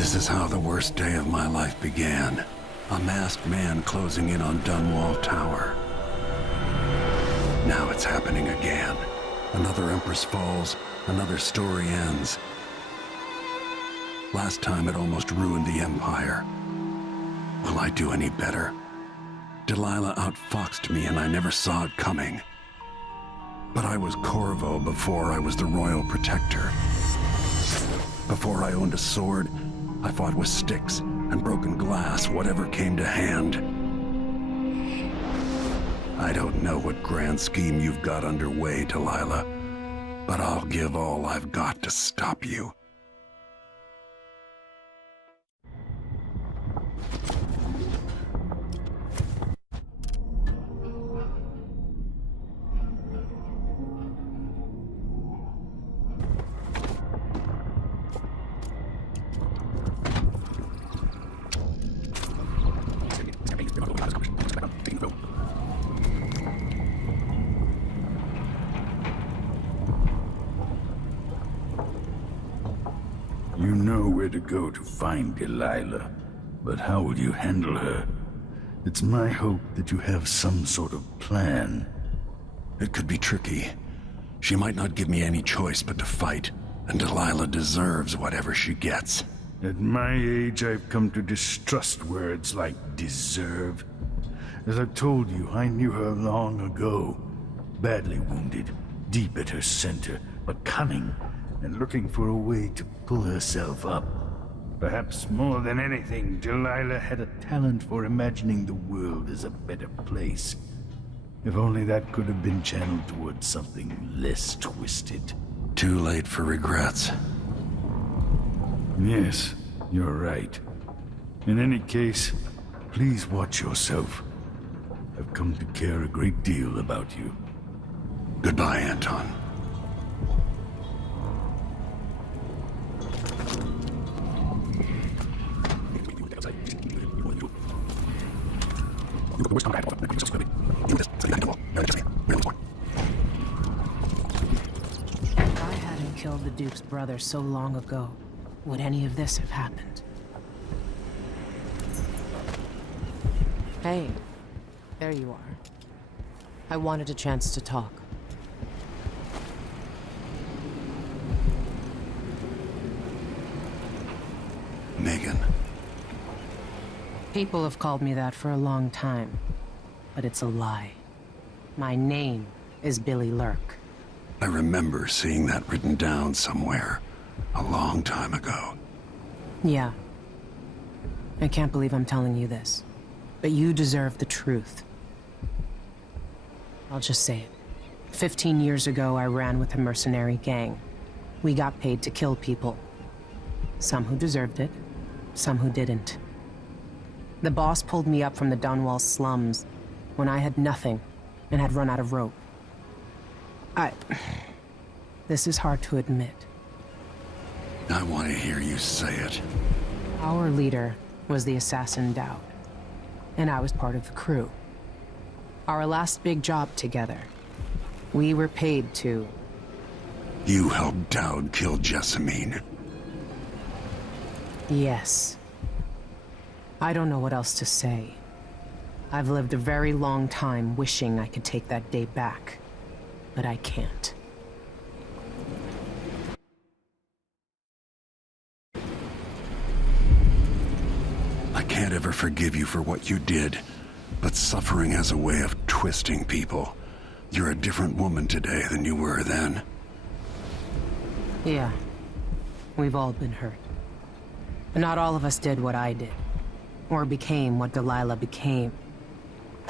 This is how the worst day of my life began. A masked man closing in on Dunwall Tower. Now it's happening again. Another Empress falls, another story ends. Last time it almost ruined the Empire. Will I do any better? Delilah outfoxed me and I never saw it coming. But I was Corvo before I was the Royal Protector. Before I owned a sword, I fought with sticks and broken glass, whatever came to hand. I don't know what grand scheme you've got underway, Delilah, but I'll give all I've got to stop you. You know where to go to find Delilah, but how will you handle her? It's my hope that you have some sort of plan. It could be tricky. She might not give me any choice but to fight, and Delilah deserves whatever she gets. At my age, I've come to distrust words like deserve. As I've told you, I knew her long ago. Badly wounded, deep at her center, but cunning, and looking for a way to pull herself up. Perhaps more than anything, Delilah had a talent for imagining the world as a better place. If only that could have been channeled towards something less twisted. Too late for regrets. Yes, you're right. In any case, please watch yourself. I've come to care a great deal about you. Goodbye, Anton. If I hadn't killed the Duke's brother so long ago, would any of this have happened? Hey, there you are. I wanted a chance to talk. Megan. People have called me that for a long time, but it's a lie. My name is Billy Lurk. I remember seeing that written down somewhere, a long time ago. Yeah. I can't believe I'm telling you this, but you deserve the truth. I'll just say it. 15 years ago, I ran with a mercenary gang. We got paid to kill people. Some who deserved it, some who didn't. The boss pulled me up from the Dunwall slums when I had nothing and had run out of rope. This is hard to admit. I want to hear you say it. Our leader was the assassin Dowd, and I was part of the crew. Our last big job together, we were paid to... You helped Dowd kill Jessamine. Yes. I don't know what else to say. I've lived a very long time wishing I could take that day back, but I can't. I can't ever forgive you for what you did, but suffering has a way of twisting people. You're a different woman today than you were then. Yeah. We've all been hurt. But not all of us did what I did. Or became what Delilah became.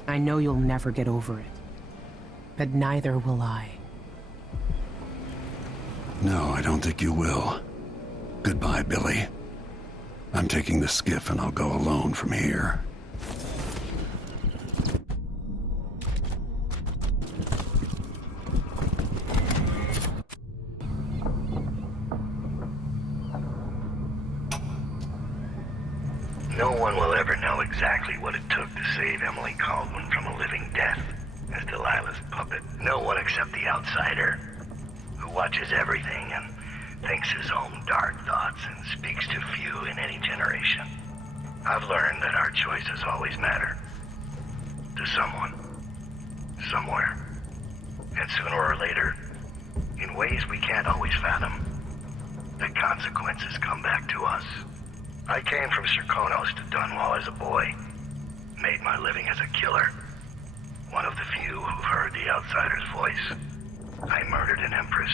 I know you'll never get over it. But neither will I. No, I don't think you will. Goodbye, Billy. I'm taking the skiff and I'll go alone from here. No one will ever know exactly what it took to save Emily Caldwin from a living death as Delilah's puppet. No one except the outsider, who watches everything and thinks his own dark thoughts and speaks to few in any generation. I've learned that our choices always matter. To someone. Somewhere. And sooner or later, in ways we can't always fathom, the consequences come back to us. I came from Serkonos to Dunwall as a boy. Made my living as a killer. One of the few who've heard the outsider's voice. I murdered an empress,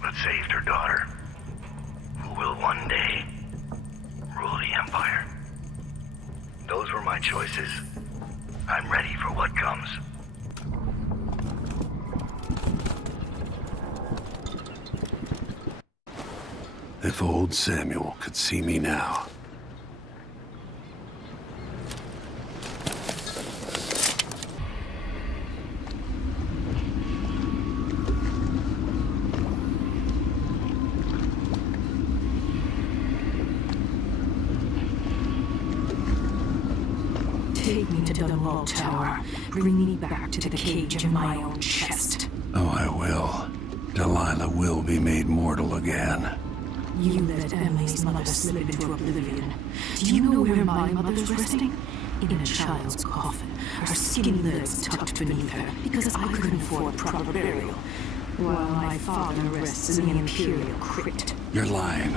but saved her daughter, who will one day rule the Empire. Those were my choices. I'm ready for what comes. If old Samuel could see me now. Take me to Dunwall Tower. Bring me back to the cage in my own chest. Oh, I will. Delilah will be made mortal again. You let Emily's mother slip into oblivion. Do you know where my mother's resting? In a child's coffin, her skinny legs tucked beneath her, because I couldn't afford proper burial, while my father rests in the Imperial crypt. You're lying.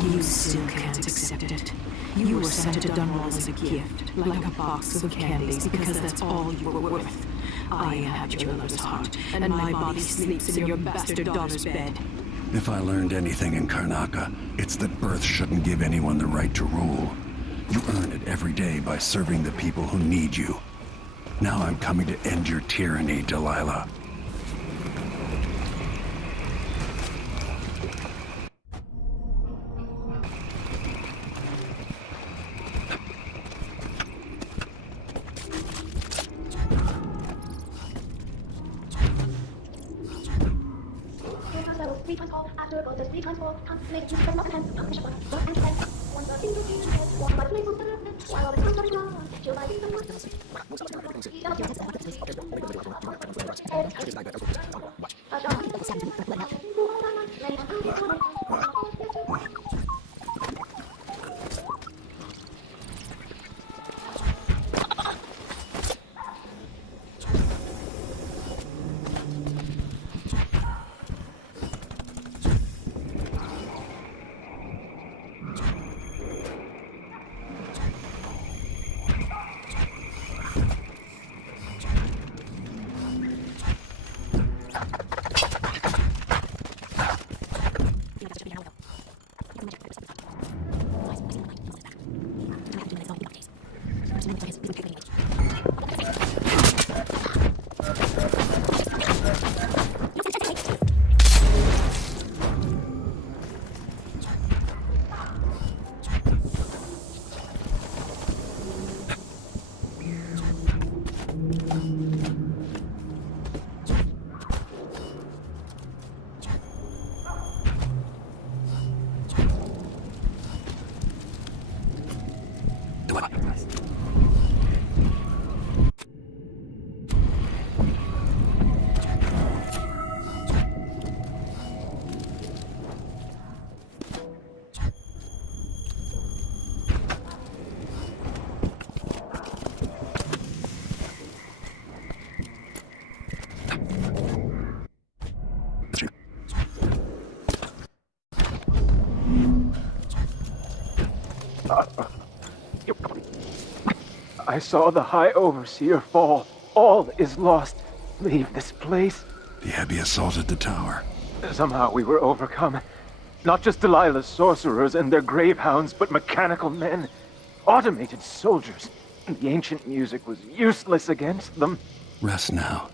You still can't accept it. You were sent to Dunwall as a gift, like a box of candies, because that's all you were worth. I inhabit your lover's heart, and my body sleeps in your bastard daughter's bed. If I learned anything in Karnaca, it's that birth shouldn't give anyone the right to rule. You earn it every day by serving the people who need you. Now I'm coming to end your tyranny, Delilah. I saw the High Overseer fall. All is lost. Leave this place. The Abbey assaulted the tower. Somehow we were overcome. Not just Delilah's sorcerers and their gravehounds, but mechanical men. Automated soldiers. The ancient music was useless against them. Rest now.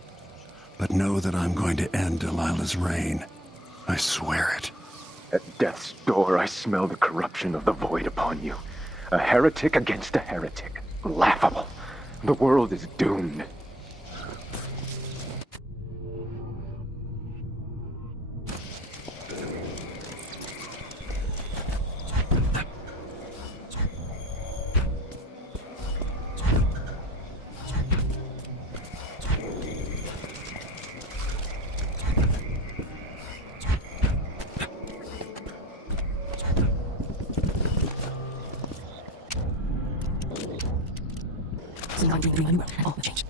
But know that I'm going to end Delilah's reign. I swear it. At death's door, I smell the corruption of the void upon you. A heretic against a heretic. Laughable. The world is doomed. doing well, all the change.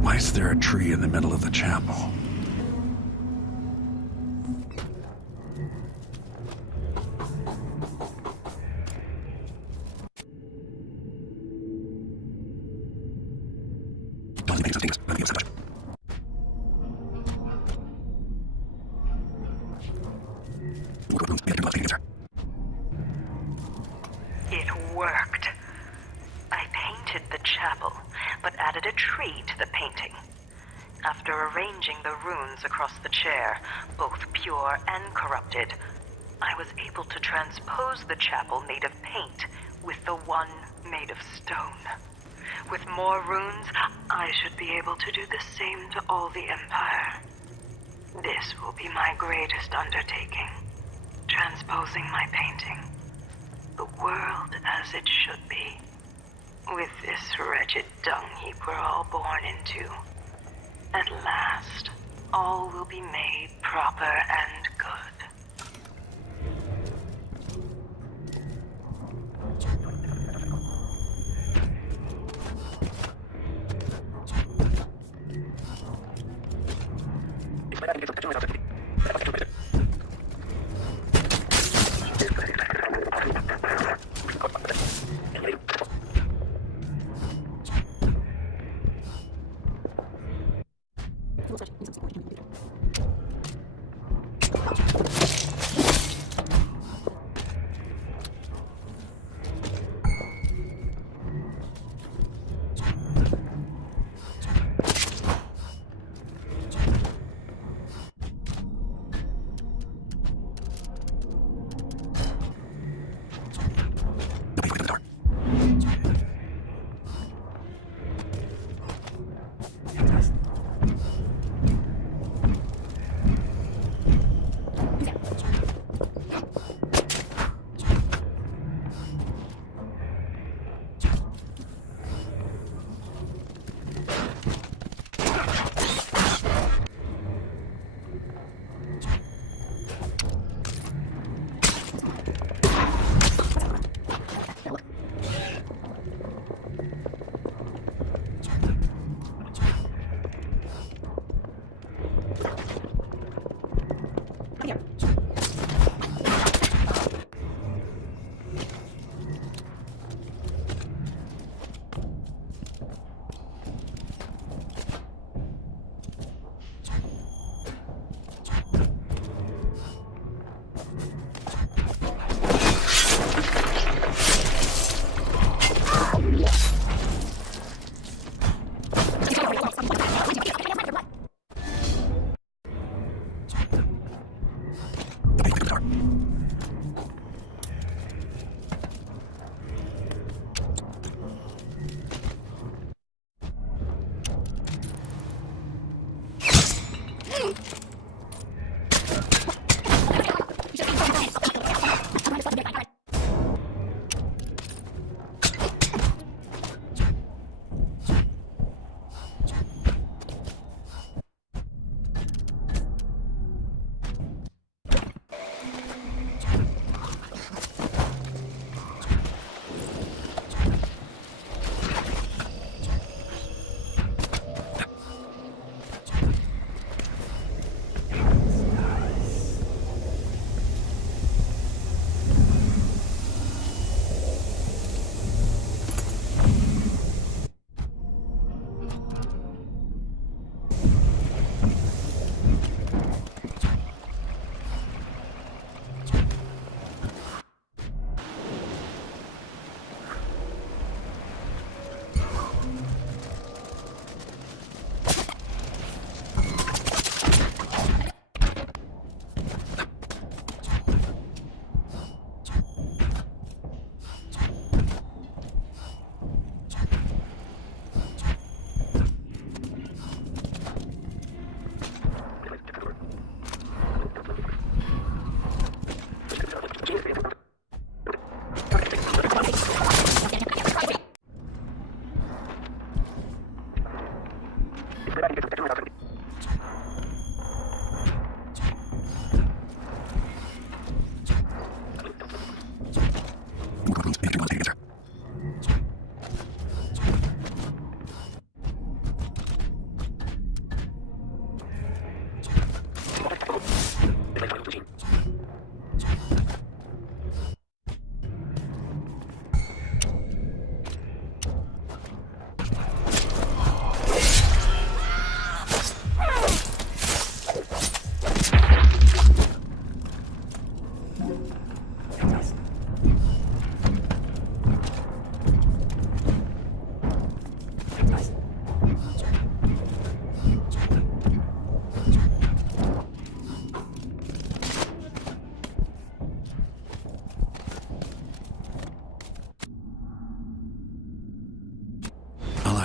Why is there a tree in the middle of the chapel? It worked. I painted the chapel, but added a tree to the painting. After arranging the runes across the chair, both pure and corrupted, I was able to transpose the chapel made of paint with the one made of stone. With more runes, I should be able to do the same to all the Empire. This will be my greatest undertaking, transposing my painting. The world as it should be. With this wretched dung heap we're all born into. At last, all will be made proper and good.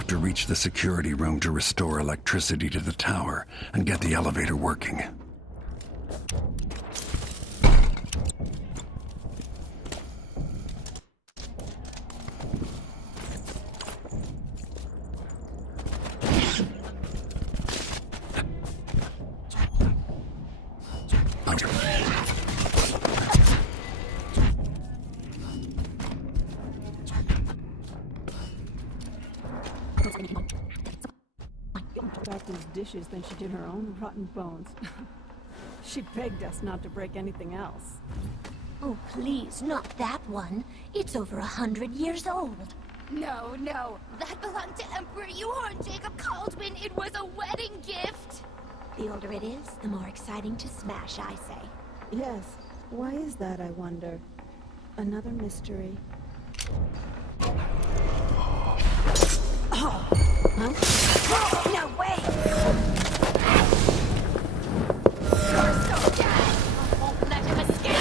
have to reach the security room to restore electricity to the tower and get the elevator working. Back these dishes than she did her own rotten bones. She begged us not to break anything else. Oh, please, not that one. It's over 100 years old. No, no. That belonged to Emperor Yuhorn Jacob Caldwin. It was a wedding gift. The older it is, the more exciting to smash, I say. Yes. Why is that, I wonder? Another mystery. Huh? No way! You're so dead. I won't let him escape.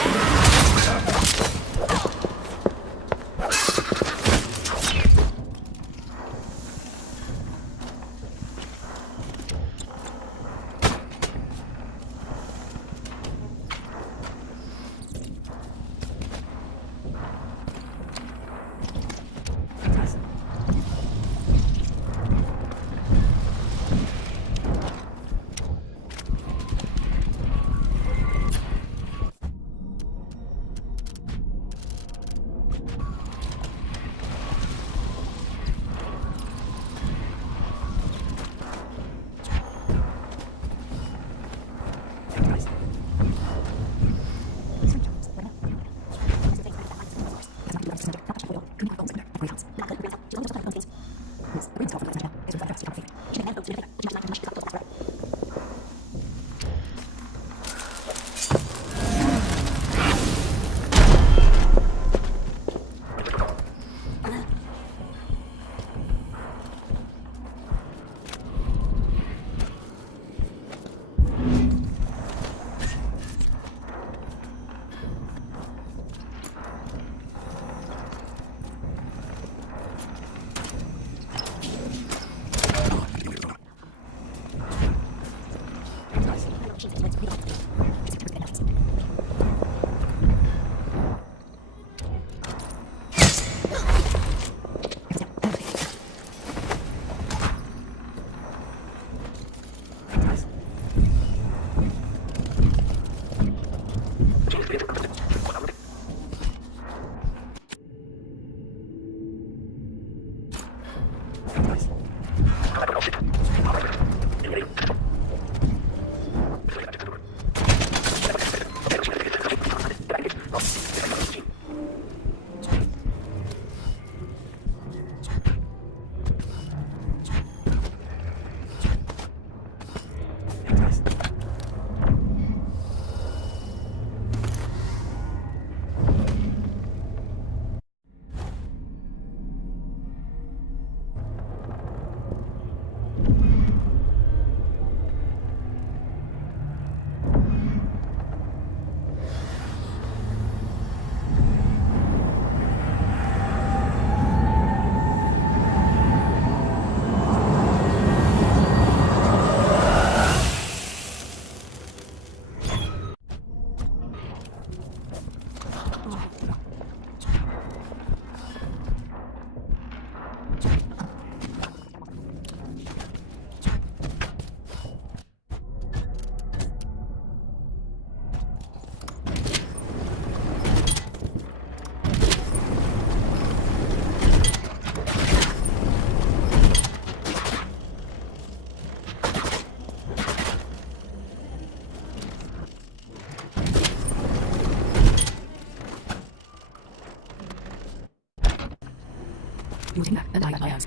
Using that, and I got my hands.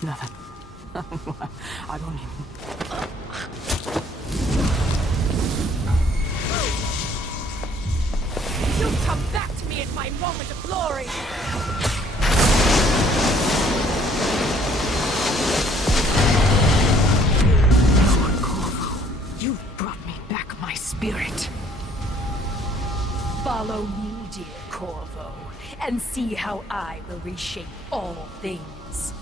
Nothing. I don't even... You'll come back to me in my moment of glory! You brought me back my spirit. Follow me, dear Corvo, and see how I will reshape all things.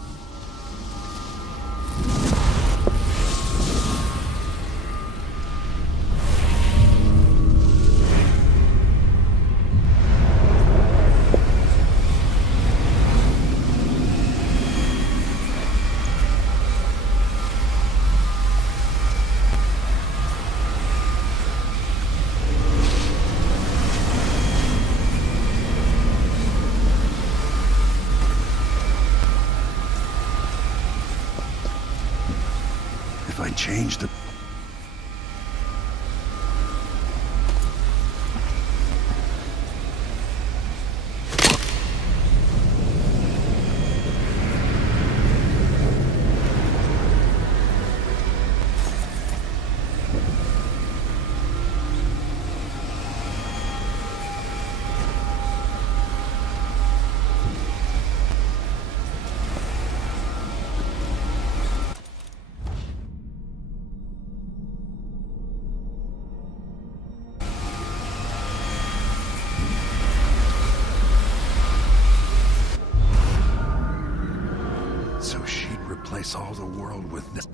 If I change the... So she'd replace all the world with this.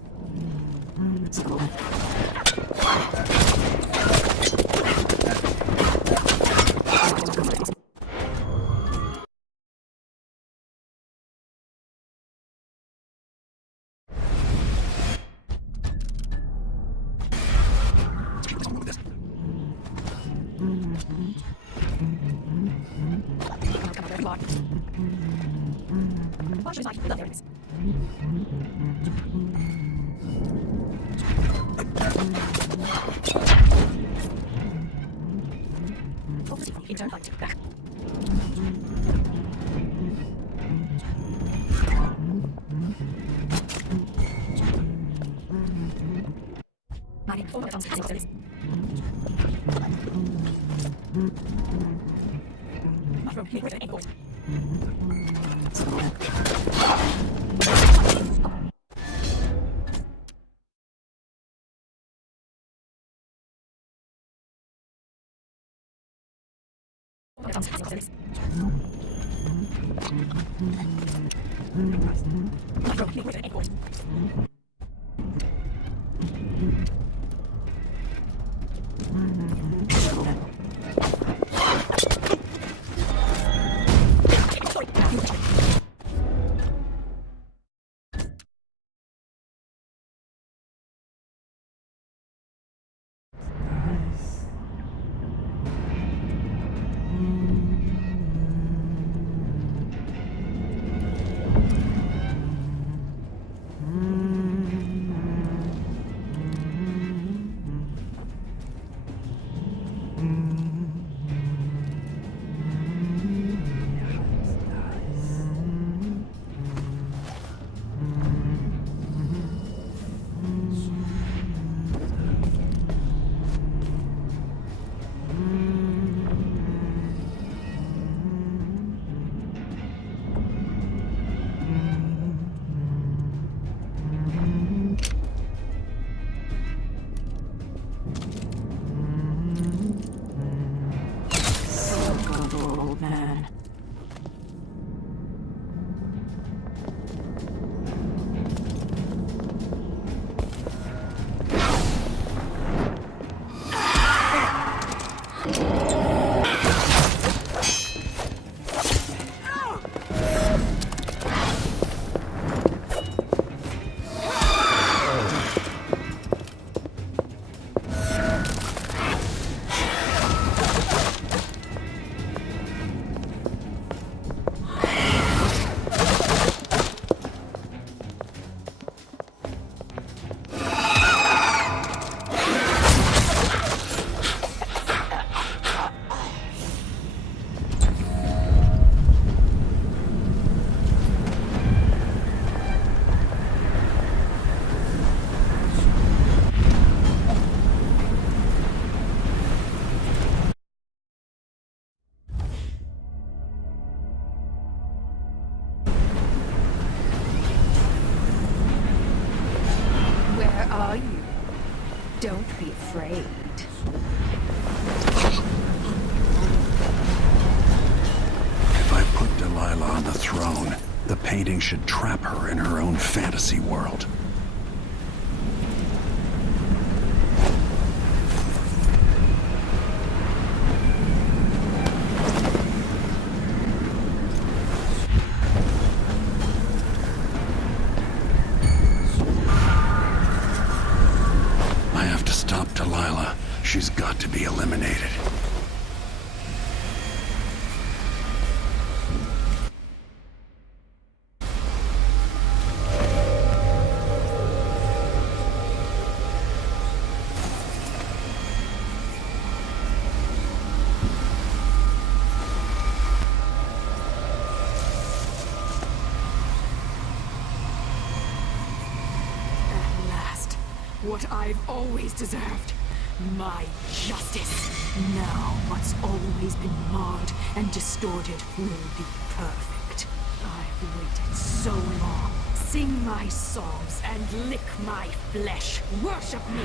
Old man. painting should trap her in her own fantasy world. I have to stop Delilah. She's got to be eliminated. What I've always deserved. My justice. Now what's always been marred and distorted will be perfect. I've waited so long. Sing my songs and lick my flesh. Worship me.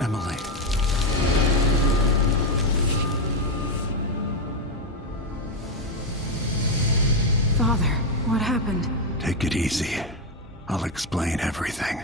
Emily. Father, what happened? Take it easy. I'll explain everything.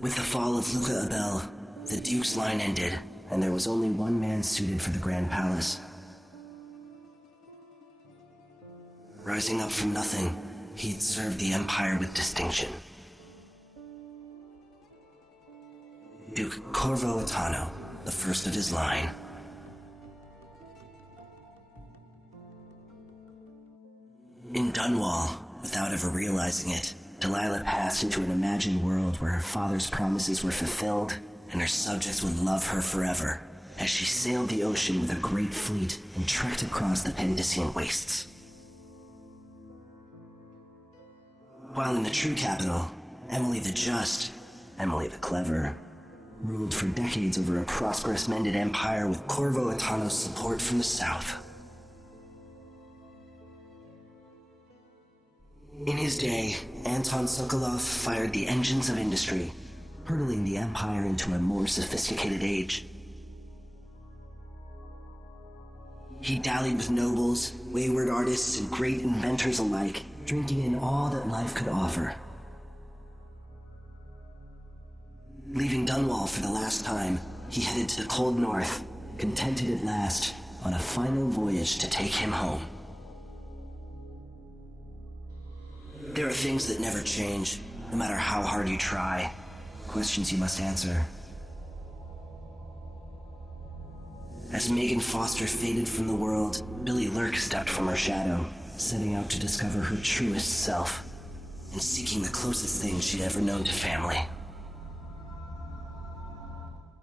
With the fall of Luca Abel, the Duke's line ended, and there was only one man suited for the Grand Palace. Rising up from nothing, he'd served the Empire with distinction. Duke Corvo Attano, the first of his line. In Dunwall, without ever realizing it, Delilah passed into an imagined world where her father's promises were fulfilled and her subjects would love her forever as she sailed the ocean with a great fleet and trekked across the Pendician wastes. While in the true capital, Emily the Just, Emily the Clever, ruled for decades over a prosperous mended empire with Corvo Attano's support from the south. In his day, Anton Sokolov fired the engines of industry, hurtling the Empire into a more sophisticated age. He dallied with nobles, wayward artists, and great inventors alike, drinking in all that life could offer. Leaving Dunwall for the last time, he headed to the cold north, contented at last, on a final voyage to take him home. There are things that never change, no matter how hard you try. Questions you must answer. As Megan Foster faded from the world, Billy Lurk stepped from her shadow, setting out to discover her truest self, and seeking the closest thing she'd ever known to family.